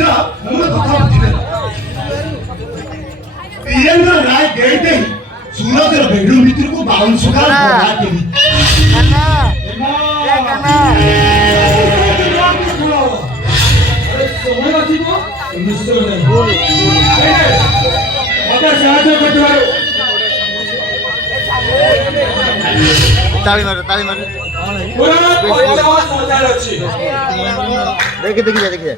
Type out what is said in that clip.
रुद्र मुझे कथा बुझे वीरेंद्र राय गेट दे सूरज रो बेडरूम भीतर को बाउन सुगा बना के कन्ना ए कन्ना अरे समय अछि को निश्चय नहीं बोलो मते साहाय्य करथारो ताली मारो पूरा समाचार अछि देखिए देखिए देखिए